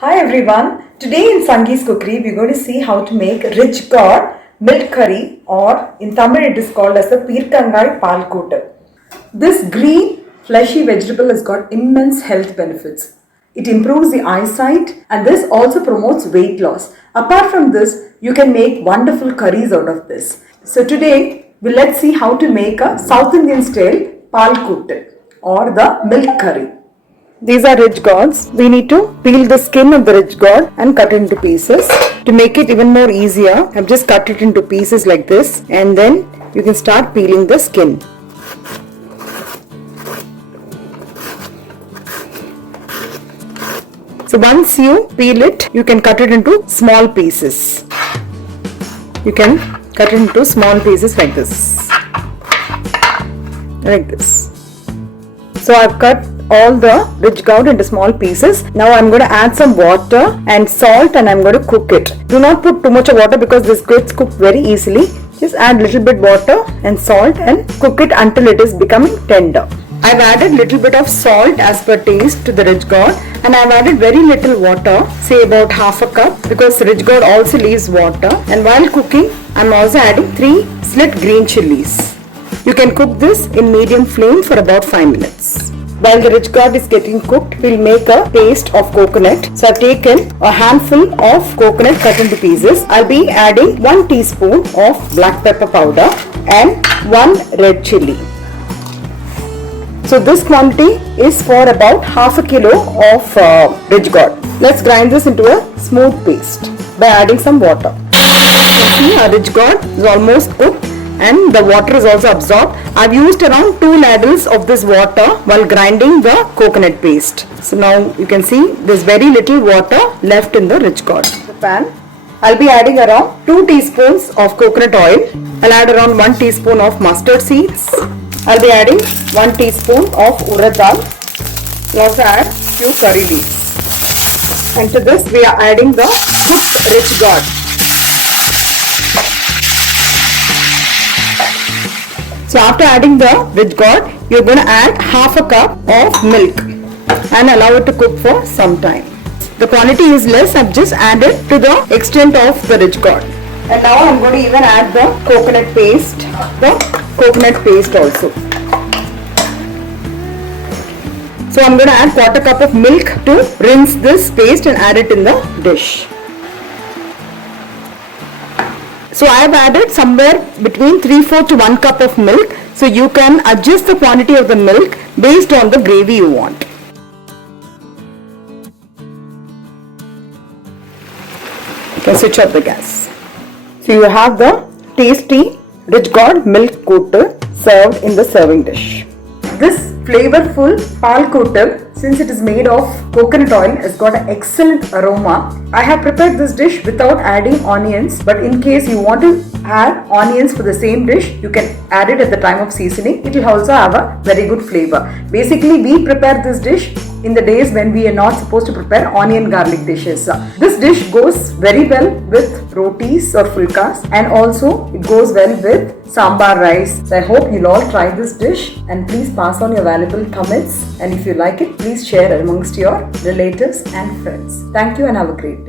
Hi everyone. Today in Sangee's Cookery we're going to see how to make rich gourd milk curry, or in Tamil it is called as the Peerkangai Palkootu. This green fleshy vegetable has got immense health benefits. It improves the eyesight and this also promotes weight loss. Apart from this, you can make wonderful curries out of this. So today let's see how to make a South Indian style Palkootu or the milk curry. These are rich gourds. We need to peel the skin of the rich gourd and cut it into pieces. To make it even more easier, I've just cut it into pieces like this, and then you can start peeling the skin. So once you peel it, you can cut it into small pieces. You can cut it into small pieces like this. Like this. So I've cut all the rich gourd into small pieces. Now I'm going to add some water and salt and I'm going to cook it. Do not put too much of water because this gets cooked very easily. Just add little bit water and salt and cook it until it is becoming tender. I've added little bit of salt as per taste to the rich gourd, and I've added very little water, say about half a cup, because rich gourd also leaves water. And while cooking, I'm also adding 3 slit green chilies. You can cook this in medium flame for about 5 minutes. While the rich gourd is getting cooked, we'll make a paste of coconut. So I've taken a handful of coconut cut into pieces. I'll be adding 1 teaspoon of black pepper powder and 1 red chili. So this quantity is for about half a kilo of rich gourd. Let's grind this into a smooth paste by adding some water. See, our rich gourd is almost cooked and the water is also absorbed. I've used around 2 ladles of this water while grinding the coconut paste. So now you can see there's very little water left in the rich gourd. The pan, I'll be adding around 2 teaspoons of coconut oil. I'll add around 1 teaspoon of mustard seeds. I'll be adding 1 teaspoon of urad dal. We'll also add few curry leaves. And to this we are adding the cooked rich gourd. So after adding the rich gourd, you're going to add half a cup of milk and allow it to cook for some time. The quantity is less, I've just added to the extent of the rich gourd. And now I'm going to even add the coconut paste also. So I'm going to add 1/4 cup of milk to rinse this paste and add it in the dish. So I have added somewhere between 3/4 to 1 cup of milk. So you can adjust the quantity of the milk based on the gravy you want. You can switch off the gas. So you have the tasty rich gourd milk kootu served in the serving dish. This flavorful palkootu, since it is made of coconut oil, has got an excellent aroma. I have prepared this dish without adding onions, but in case you want to add onions for the same dish, you can add it at the time of seasoning. It will also have a very good flavor. Basically, we prepare this dish in the days when we are not supposed to prepare onion garlic dishes. This dish goes very well with rotis or fulkas, and also it goes well with sambar rice. So I hope you'll all try this dish, and please pass on your valuable comments, and if you like it, please share amongst your relatives and friends. Thank you and have a great day.